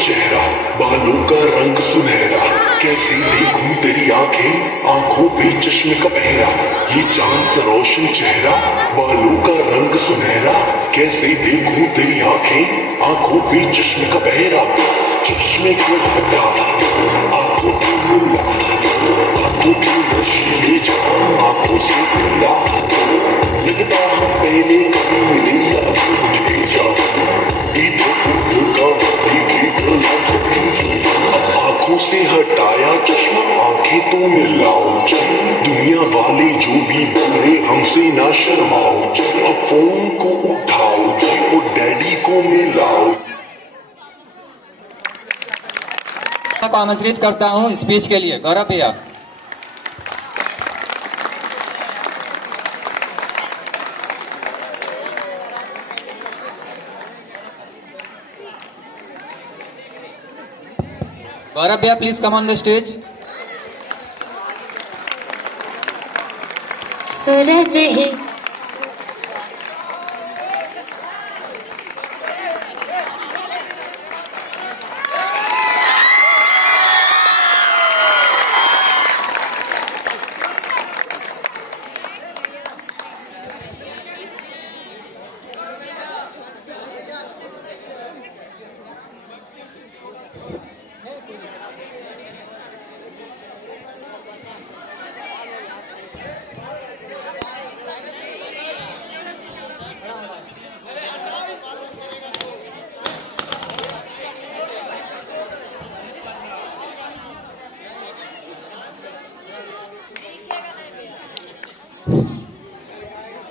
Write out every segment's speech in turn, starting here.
चेहरा, बालों का रंग सुनहरा, कैसे देखूं तेरी आंखें, आंखों पे चश्मे का पहरा। ये चांद सा रोशन चेहरा, बालों का रंग सुनहरा, कैसे देखूं तेरी आंखें, आंखों पे चश्मे का पहरा। चश्मे को हटा, आंखों को मिला, आंखों की नशीली जान आंखों से मिला। लगता हम पहले कभी मिले या मुझे जा आंखों से हटाया चश्मा, आंखें तो मिलाओ, दुनिया वाले जो भी बोले हमसे ना शर्माओ। अब फोन को उठाओ और डैडी को मिलाओ। को आमंत्रित करता हूं स्पीच के लिए। गौरव भैया। गौरव भैया, please come on the stage. Suraj ही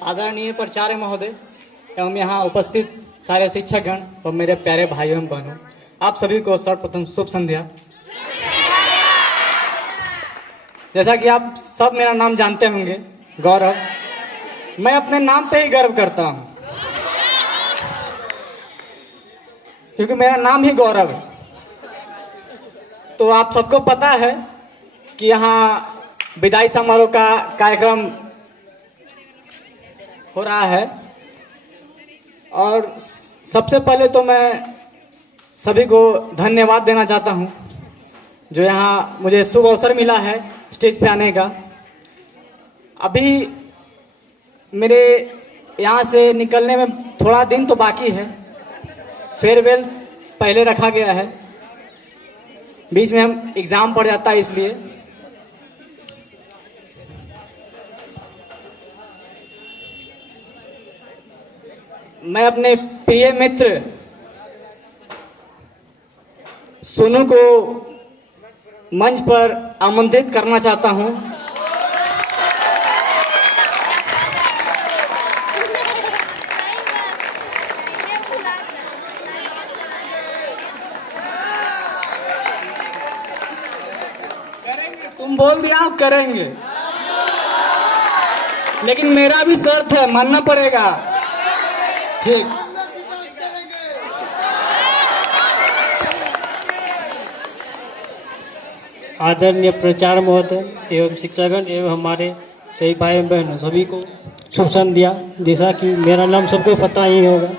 आदरणीय प्राचार्य महोदय एवं यहाँ उपस्थित सारे शिक्षकगण और मेरे प्यारे भाइयों एवं बहनों, आप सभी को सर्वप्रथम शुभ संध्या। जैसा कि आप सब मेरा नाम जानते होंगे, गौरव। मैं अपने नाम पे ही गर्व करता हूँ, क्योंकि मेरा नाम ही गौरव है। तो आप सबको पता है कि यहाँ विदाई समारोह का कार्यक्रम हो रहा है, और सबसे पहले तो मैं सभी को धन्यवाद देना चाहता हूं जो यहाँ मुझे शुभ अवसर मिला है स्टेज पे आने का। अभी मेरे यहाँ से निकलने में थोड़ा दिन तो बाकी है, फेयरवेल पहले रखा गया है, बीच में हम एग्ज़ाम पड़ जाता है, इसलिए मैं अपने प्रिय मित्र सोनू को मंच पर आमंत्रित करना चाहता हूं। तुम बोल दिया आप करेंगे, लेकिन मेरा भी शर्त है, मानना पड़ेगा। ठीक। आदरणीय प्राचार्य महोदय एवं शिक्षकगण एवं हमारे सही भाई बहनों, सभी को शुभ संध्या। जैसा कि मेरा नाम सबको पता ही होगा,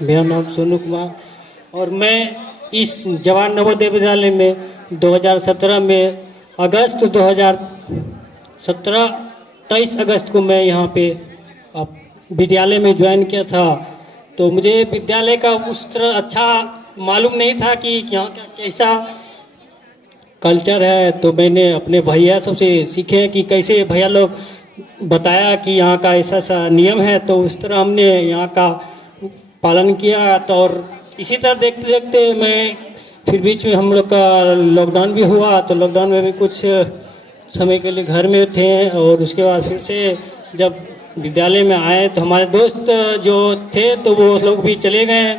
मेरा नाम सोनू कुमार और मैं इस जवाहर नवोदय विद्यालय में 2017 में अगस्त 2017 23 अगस्त को मैं यहाँ पे विद्यालय में ज्वाइन किया था। तो मुझे विद्यालय का उस तरह अच्छा मालूम नहीं था कि यहाँ का कैसा कल्चर है। तो मैंने अपने भैया सबसे सीखे कि कैसे भैया लोग बताया कि यहाँ का ऐसा ऐसा नियम है, तो उस तरह हमने यहाँ का पालन किया। तो और इसी तरह देखते देखते मैं फिर बीच में हम लोग का लॉकडाउन भी हुआ, तो लॉकडाउन में भी कुछ समय के लिए घर में थे और उसके बाद फिर से जब विद्यालय में आए तो हमारे दोस्त जो थे तो वो लोग भी चले गए।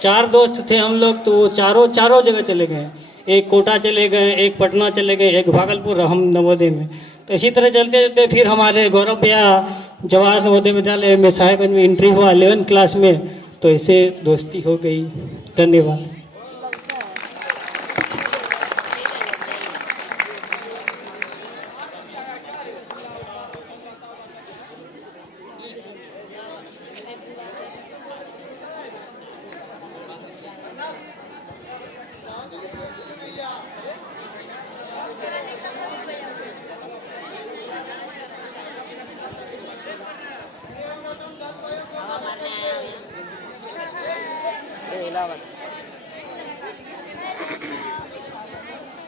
4 दोस्त थे हम लोग, तो वो चारों जगह चले गए। एक कोटा चले गए, एक पटना चले गए, एक भागलपुर, हम नवोदय में। तो इसी तरह चलते चलते फिर हमारे गौरव भैया जवाहर नवोदय विद्यालय में साहेबगंज में एंट्री हुआ 11th क्लास में, तो ऐसे दोस्ती हो गई। धन्यवाद।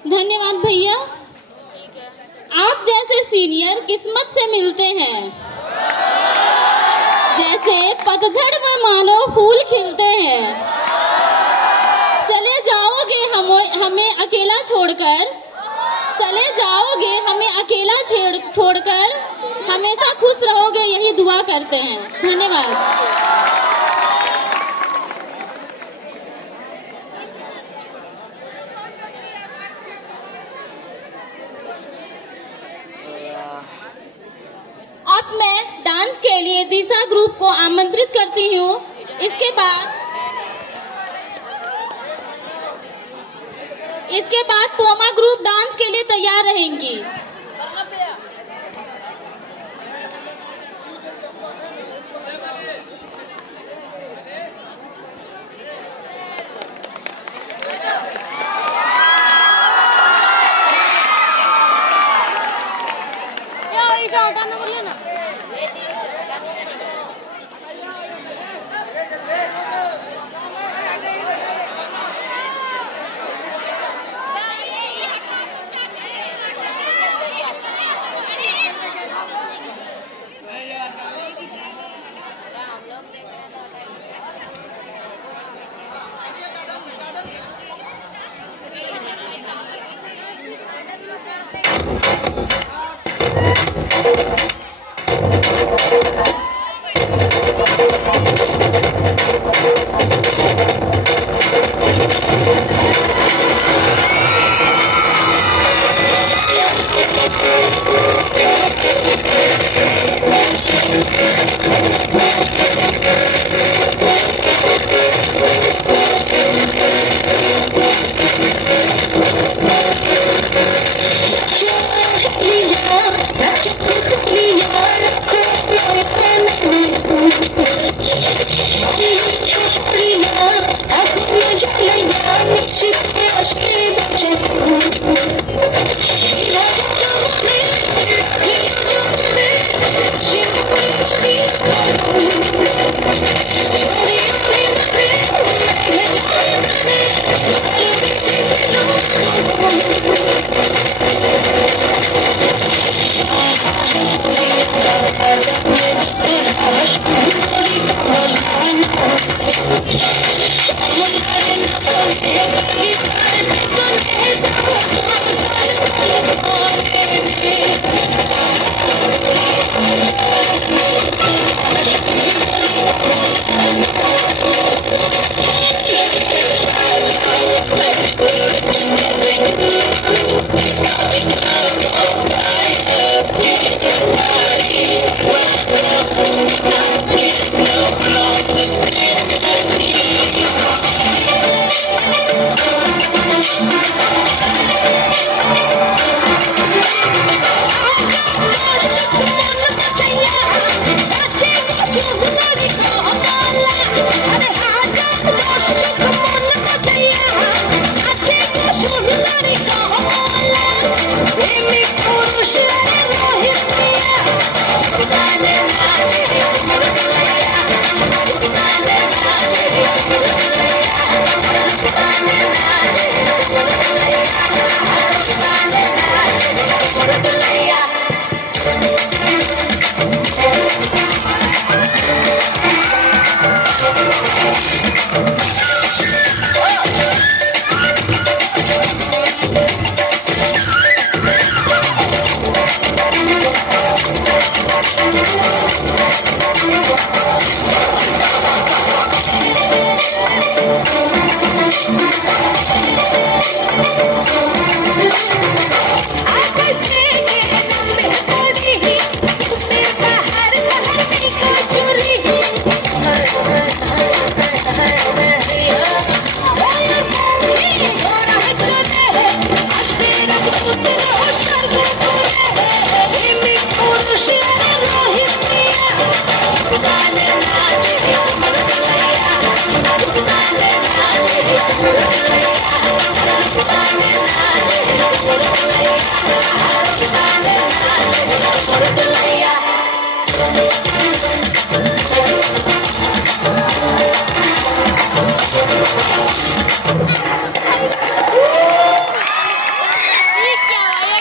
धन्यवाद भैया। आप जैसे सीनियर किस्मत से मिलते हैं, जैसे पतझड़ में मानो फूल खिलते हैं। चले जाओगे हमें अकेला छोड़कर, चले जाओगे हमें अकेला छोड़कर, हमेशा खुश रहोगे यही दुआ करते हैं। धन्यवाद। अब मैं डांस के लिए दिशा ग्रुप को आमंत्रित करती हूँ। इसके बाद पोमा ग्रुप डांस के लिए तैयार रहेंगी।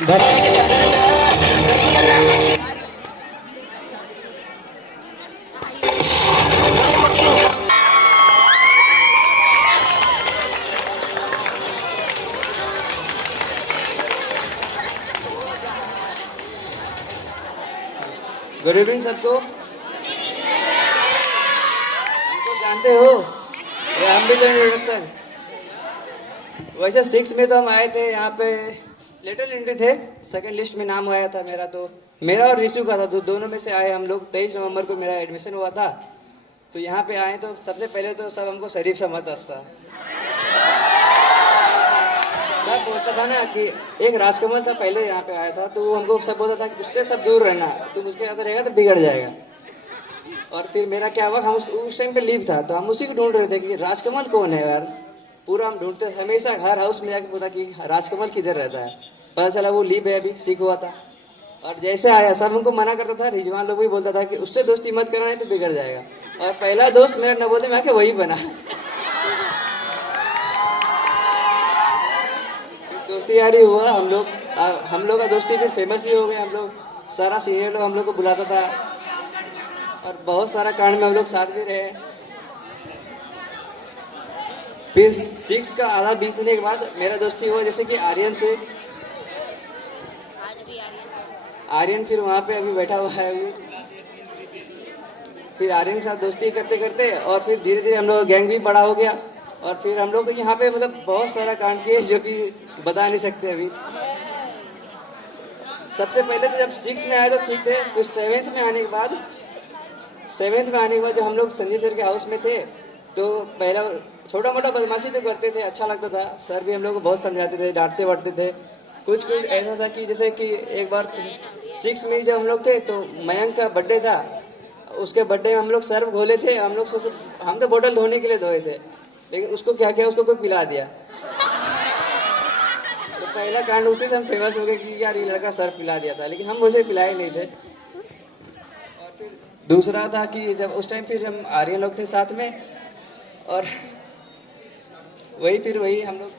गुड इवनिंग सबको। हमको जानते हो या हम भी करें इंट्रोडक्शन? वैसे 6 में तो हम आए थे यहाँ पे, लेटर एंट्री थे, सेकंड लिस्ट में नाम आया था मेरा, तो मेरा और ऋषु का था, तो दोनों में से आए हम लोग। 23 नवंबर को मेरा एडमिशन हुआ था, तो यहाँ पे आए तो सबसे पहले तो सब हमको शरीफ समझता था। सब बोलता था ना कि एक राजकमल था पहले यहाँ पे आया था, तो वो हमको सब बोलता था कि उससे सब दूर रहना, तुम उसके साथ रहेगा तो बिगड़ जाएगा। और फिर मेरा क्या हुआ, हम उस टाइम पे लीव था, तो हम उसी को ढूंढ रहे थे कि राजकमल कौन है यार। पूरा हम ढूंढते, हमेशा हर हाउस में जाके पूछा कि राजकमल किधर रहता है। पता चला वो लीव है, अभी सीख हुआ था। और जैसे आया सब हमको मना करता था, रिजवान लोग भी बोलता था कि उससे दोस्ती मत करना, नहीं तो बिगड़ जाएगा। और पहला दोस्त मेरा नवोदय में आके वही बना। दोस्ती यारी हुआ, हम लोग का दोस्ती फिर फेमस भी हो गए। हम लोग सारा सीनियर लोग हम लोग को बुलाता था, और बहुत सारा कांड में हम लोग साथ भी रहे। फिर 6 का आधा बीतने के बाद मेरा दोस्ती हुआ जैसे कि आर्यन से। आर्यन फिर वहाँ पे अभी बैठा हुआ है अभी। फिर आर्यन के साथ दोस्ती करते करते और फिर धीरे धीरे हम लोग गैंग भी बड़ा हो गया। और फिर हम लोग यहाँ पे मतलब बहुत सारा कांड किए जो कि बता नहीं सकते अभी। सबसे पहले तो जब 6 में आए तो ठीक थे, फिर 7th में आने के बाद जब हम लोग संजीव सर के हाउस में थे, तो पहला छोटा मोटा बदमाशी तो करते थे, अच्छा लगता था। सर भी हम लोग को बहुत समझाते थे, डांटते वाटते थे। कुछ ऐसा था कि जैसे कि एक बार 6 में जब हम लोग थे तो मयंक का बर्थडे था, उसके बर्थडे में हम लोग सर्फ घोले थे। हम तो बोतल धोने के लिए धोए थे, लेकिन उसको क्या किया, उसको कोई पिला दिया। तो पहला कांड उसी से हम फेमस हो गए कि यार ये लड़का सर्फ पिला दिया था, लेकिन हम उसे पिलाए नहीं थे। और फिर दूसरा था कि जब उस टाइम फिर हम आर्यन लोग थे साथ में, और वही हम लोग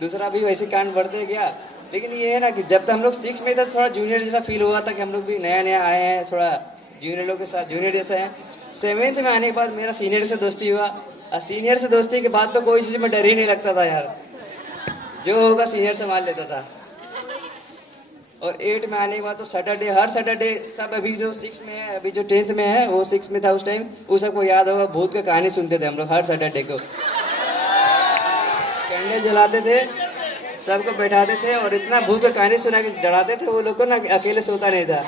दूसरा भी वैसे कांड बढ़ते गया। लेकिन ये है ना कि जब तक हम लोग 6 में था, थोड़ा जूनियर जैसा फील हुआ था कि हम लोग भी नया आए हैं, थोड़ा जूनियर लोग के साथ जूनियर जैसा है। 7th में आने के बाद मेरा सीनियर से दोस्ती हुआ, और सीनियर से दोस्ती के बाद तो कोई चीज में डर ही नहीं लगता था यार, जो होगा सीनियर संभाल लेता था। और 8 में आने के बाद तो सैटरडे, हर सैटरडे सब, अभी जो 6 में है, अभी जो 10th में है, वो 6 में था उस टाइम, वो सबको याद होगा, भूत का कहानी सुनते थे हम लोग हर सैटरडे को। कैंडल जलाते थे, सबको बैठाते थे, और इतना भूत का कहानी सुना के डराते थे वो लोग को ना, अकेले सोता नहीं था।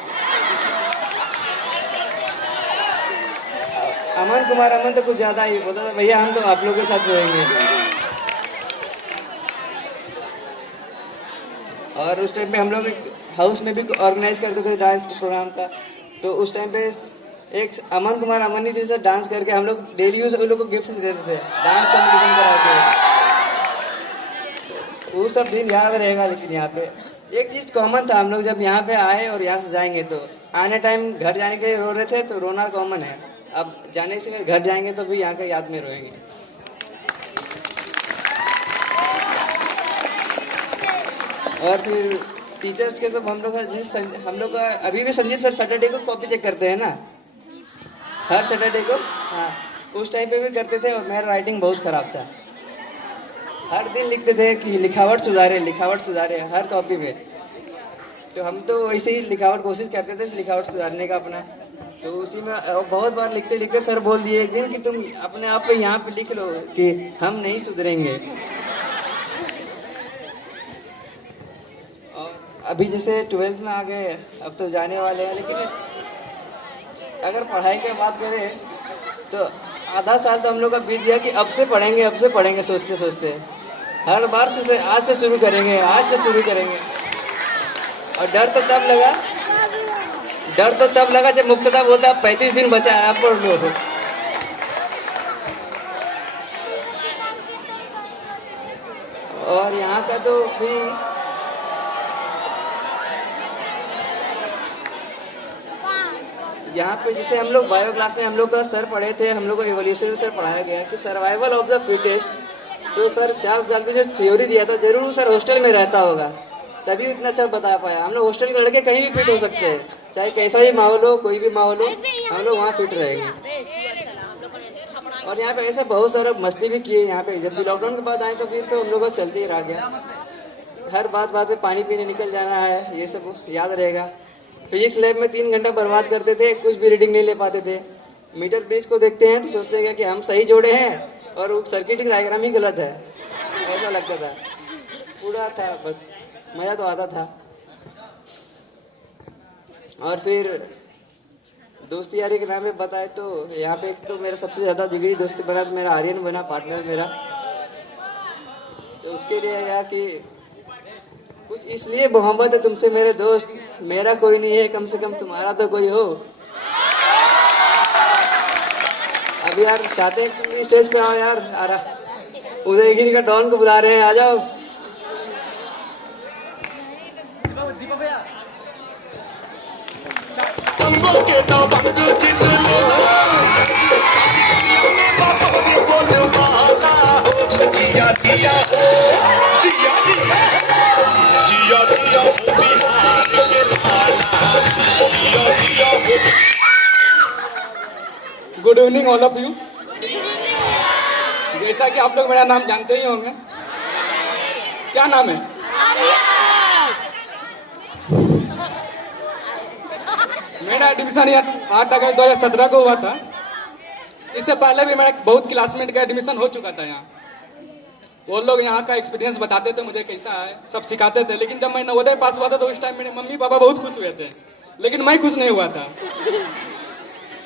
अमन तो कुछ ज्यादा ही बोलता था, भैया हम तो आप लोगों के साथ रहेंगे। और उस टाइम पे हम लोग हाउस में भी ऑर्गेनाइज करते थे डांस प्रोग्राम का, तो उस टाइम पे एक अमन जी से डांस करके हम लोग डेली यूज उन लोग को गिफ्ट देते थे, डांस कॉम्पिटिशन करा के। वो सब दिन याद रहेगा। लेकिन यहाँ पे एक चीज कॉमन था, हम लोग जब यहाँ पे आए और यहाँ से जाएंगे तो आने टाइम घर जाने के लिए रो रहे थे, तो रोना कॉमन है। अब जाने से घर जाएंगे तो भी यहाँ के याद में रोएंगे। और फिर टीचर्स के तो हम लोग का अभी भी संजीव सर सैटरडे को कॉपी चेक करते हैं ना, हर सैटरडे को। हाँ, उस टाइम पे भी करते थे, और मेरा राइटिंग बहुत खराब था। हर दिन लिखते थे कि लिखावट सुधारे हर कॉपी में। तो हम तो वैसे ही लिखावट कोशिश करते थे लिखावट सुधारने का अपना। तो उसी में बहुत बार लिखते लिखते सर बोल दिए एक दिन कि तुम अपने आप पे यहाँ पे लिख लो कि हम नहीं सुधरेंगे। और अभी जैसे 12th में आ गए, अब तो जाने वाले हैं। लेकिन अगर पढ़ाई की बात करें तो आधा साल तो हम लोग का बीत गया कि अब से पढ़ेंगे सोचते सोचते। हर बार सोचते आज से शुरू करेंगे। और डर तो तब लगा जब मुक्तदा बोलता 35 दिन बचा है, आप पढ़ लो। और यहाँ का तो भी यहाँ पे जैसे हम लोग बायो क्लास में हम लोग का सर पढ़े थे, हम लोग को इवोल्यूशन सर पढ़ाया गया कि सर्वाइवल ऑफ द फिटेस्ट। तो सर चार्ल्स डार्विन जो थ्योरी दिया था, जरूर सर हॉस्टल में रहता होगा, तभी इतना अच्छा बता पाया। हम लोग हॉस्टल के लड़के कहीं भी फिट हो सकते हैं, चाहे कैसा भी माहौल हो, कोई भी माहौल हो, हम लोग वहाँ फिट रहेंगे। और यहाँ पे ऐसे बहुत सारा मस्ती भी किए यहाँ पे। जब भी लॉकडाउन के बाद आए तो फिर तो हम लोग का चलते ही रह गया। हर बात बात पे पानी पीने निकल जाना है, ये सब याद रहेगा। फिजिक्स लैब में 3 घंटा बर्बाद करते थे, कुछ भी रीडिंग नहीं ले पाते थे। मीटर ब्रिज को देखते हैं तो सोचते हैं कि हम सही जोड़े हैं और वो सर्किट डायग्राम ही गलत है, ऐसा लगता था। पूरा था, बस मजा तो आता था। और फिर दोस्ती यारी के नाम पे बताए तो यहाँ पे एक तो मेरा सबसे ज्यादा जिगरी दोस्त बना, मेरा आर्यन बना, पार्टनर मेरा। तो उसके लिए यार कि कुछ इसलिए मोहब्बत है तुमसे मेरे दोस्त, मेरा कोई नहीं है, कम से कम तुम्हारा तो कोई हो। अब यार चाहते हैं तुम स्टेज पे आओ यार। आ रहा उदयगिरी का डॉन को बुला रहे हैं, आ जाओ। Good evening all of you. जैसा कि आप लोग मेरा नाम जानते ही होंगे, क्या नाम है? मेरा एडमिशन 8 अगस्त 2017 को हुआ था। इससे पहले भी मेरा बहुत क्लासमेट का एडमिशन हो चुका था यहाँ। वो लोग यहाँ का एक्सपीरियंस बताते थे मुझे कैसा है, सब सिखाते थे। लेकिन जब मैं नवोदय पास हुआ था तो उस टाइम मेरे मम्मी पापा बहुत खुश हुए थे, लेकिन मैं खुश नहीं हुआ था,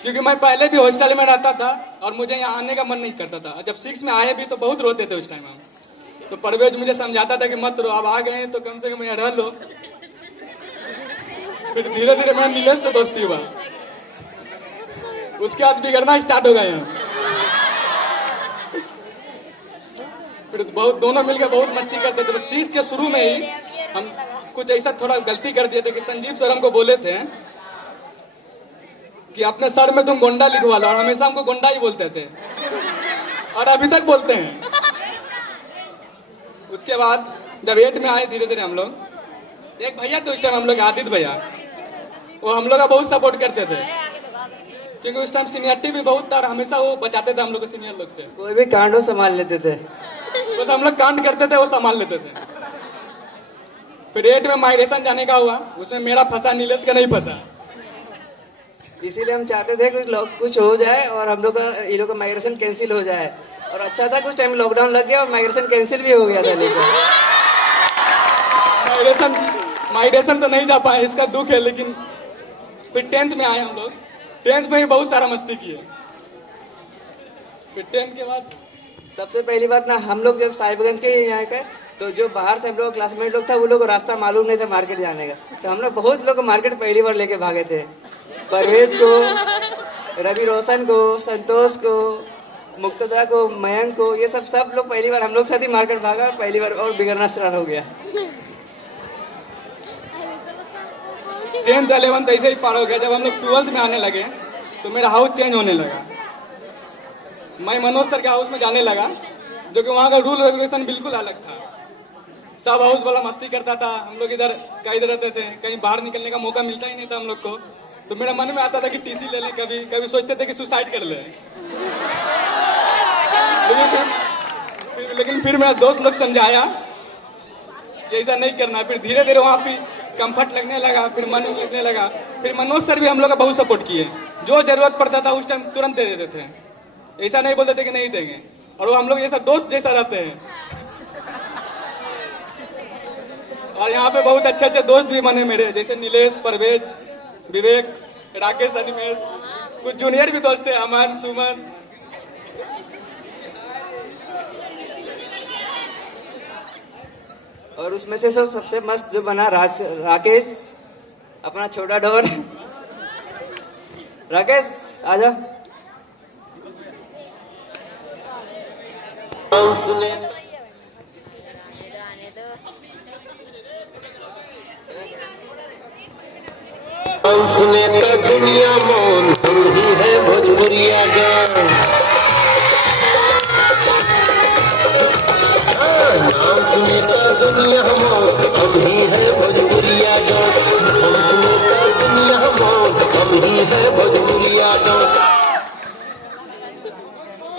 क्योंकि मैं पहले भी हॉस्टल में रहता था और मुझे यहाँ आने का मन नहीं करता था। जब 6 में आए भी तो बहुत रोते थे उस टाइम हम। तो परवेज मुझे समझाता था कि मत रो, अब आ गए तो कम से कम यहाँ रह लो। फिर धीरे धीरे मेरा नीलेश से दोस्ती हुआ, उसके बाद बिगड़ना स्टार्ट हो गया यहाँ। फिर बहुत दोनों मिलकर बहुत मस्ती करते थे। 6 के शुरू में ही हम कुछ ऐसा थोड़ा गलती कर दिए थे कि संजीव सर हमको बोले थे कि अपने सर में तुम गोंडा लिखवा लो, और हमेशा हमको गोंडा ही बोलते थे और अभी तक बोलते हैं। उसके बाद जब 8 में आए धीरे धीरे हम लोग, एक भैया तो उस टाइम हम लोग आदित्य भैया, वो हम लोग का बहुत सपोर्ट करते थे, क्योंकि उस टाइम सीनियरिटी भी बहुत था। हमेशा वो बचाते थे हम लोग को सीनियर लोग से। कोई भी कांड हो संभाल लेते थे, बस हम लोग कांड करते थे, वो संभाल लेते थे। फिर 8 में माइग्रेशन जाने का हुआ, उसमें मेरा फंसा, नीलेश का नहीं फंसा। इसीलिए हम चाहते थे कुछ हो जाए और हम लोग का ये लोग का माइग्रेशन कैंसिल हो जाए। और अच्छा था कुछ टाइम लॉकडाउन लग गया और माइग्रेशन कैंसिल भी हो गया था। लेकिन माइग्रेशन तो नहीं जा पाए, इसका दुख है। लेकिन फिर 10th में आए हम लोग, 10th में भी बहुत सारा मस्ती किए। फिर 10th के बाद सबसे पहली बात ना, हम लोग जब साहिबगंज के यहाँ के, तो जो बाहर से हम लोग क्लासमेट लोग था, वो लोग को रास्ता मालूम नहीं था मार्केट जाने का। तो हम लोग बहुत लोग मार्केट पहली बार लेके भागे थे। परवेज को, रवि रोशन को, संतोष को, मुक्तदा को, मयंक को, ये सब लोग पहली बार हम लोग साथ ही मार्केट भागा पहली बार, और बिगड़ना स्टार्ट हो गया। 10th 11th ऐसे ही पार हो गया। जब हम लोग 12th में आने लगे तो मेरा हाउस चेंज होने लगा। मैं मनोज सर के हाउस में जाने लगा, जो कि वहाँ का रूल रेगुलेशन बिल्कुल अलग था। सब हाउस वाला मस्ती करता था, हम लोग इधर कहीं रहते थे, कहीं बाहर निकलने का मौका मिलता ही नहीं था हम लोग को। तो मेरा मन में आता था कि टीसी ले लें, कभी कभी सोचते थे कि सुसाइड कर लें। लेकिन फिर मेरा दोस्त लोग समझाया कि ऐसा नहीं करना। फिर धीरे धीरे वहाँ पे कंफर्ट लगने लगा, फिर मन लगने लगा। फिर मनोज सर भी हम लोग का बहुत सपोर्ट किए, जो जरूरत पड़ता था उस टाइम तुरंत दे देते थे, ऐसा नहीं बोलते थे कि नहीं देंगे। और वो हम लोग जैसा दोस्त जैसा रहते हैं। और यहाँ पे बहुत अच्छे अच्छे दोस्त भी बने मेरे, जैसे नीलेश, परवेज, विवेक, राकेश, अनिमेश, कुछ जूनियर भी दोस्त थे, अमन, सुमन। और उसमें से सबसे मस्त जो बना राकेश, अपना छोटा डॉन। राकेश आजा। सुने का दुनिया मौन हम ही है भोजपुरिया गान। नाम सुने का दुनिया मौन हम ही है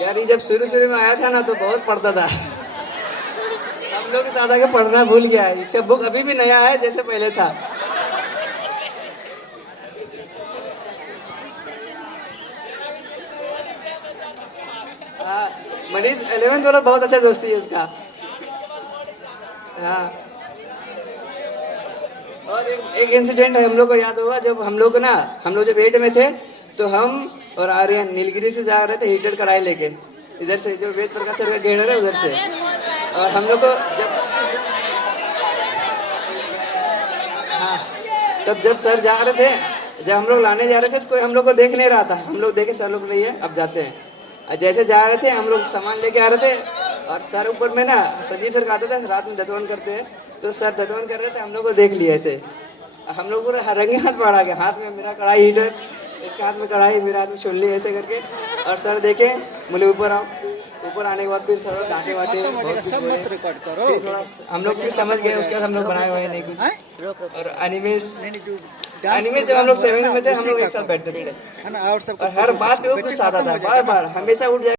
यार ये जब शुरू शुरू में आया था ना तो बहुत पढ़ता था। हम लोग के साथ आके पढ़ना भूल गया है। इसका बुक अभी भी नया है जैसे पहले था। हाँ, मनीष 11th वाला बहुत अच्छा दोस्ती है उसका। हाँ, और एक इंसिडेंट है हम लोग को याद होगा, जब हम लोग जब 8 में थे तो हम और आर्यन नीलगिरी से जा रहे थे हीटर कढ़ाई लेके, इधर से जो वेद प्रकाश सर का गेड़र है उधर से। और हम लोग को जब सर जा रहे थे, जब हम लोग लाने जा रहे थे तो कोई हम लोग को देख नहीं रहा था। हम लोग देखे सर लोग नहीं है, अब जाते हैं। और जैसे जा रहे थे हम लोग सामान लेके आ रहे थे और सर ऊपर में संदीप सर कहते थे रात में दतवन करते हैं, तो सर दतवन कर रहे थे, हम लोग को देख लिया ऐसे। हम लोग पूरा रंगे हाथ पड़ा गया, हाथ में मेरा कढ़ाई हीटर, इसके हाथ में कढ़ाई, मेरे हाथ में छोलनी ऐसे करके। और सर देखे, बोले ऊपर आओ। ऊपर आने के बाद फिर सर डांटे वाटे, सब मत रिकॉर्ड करो। थोड़ा हम लोग फिर समझ गए, उसके बाद हम लोग बनाए हुए नहीं कुछ। और एनिमेस जब हम लोग 7th में थे हम लोग एक साथ बैठते थे और हर बात पे वो गुस्सा आता था, बार बार हमेशा उठ जाए।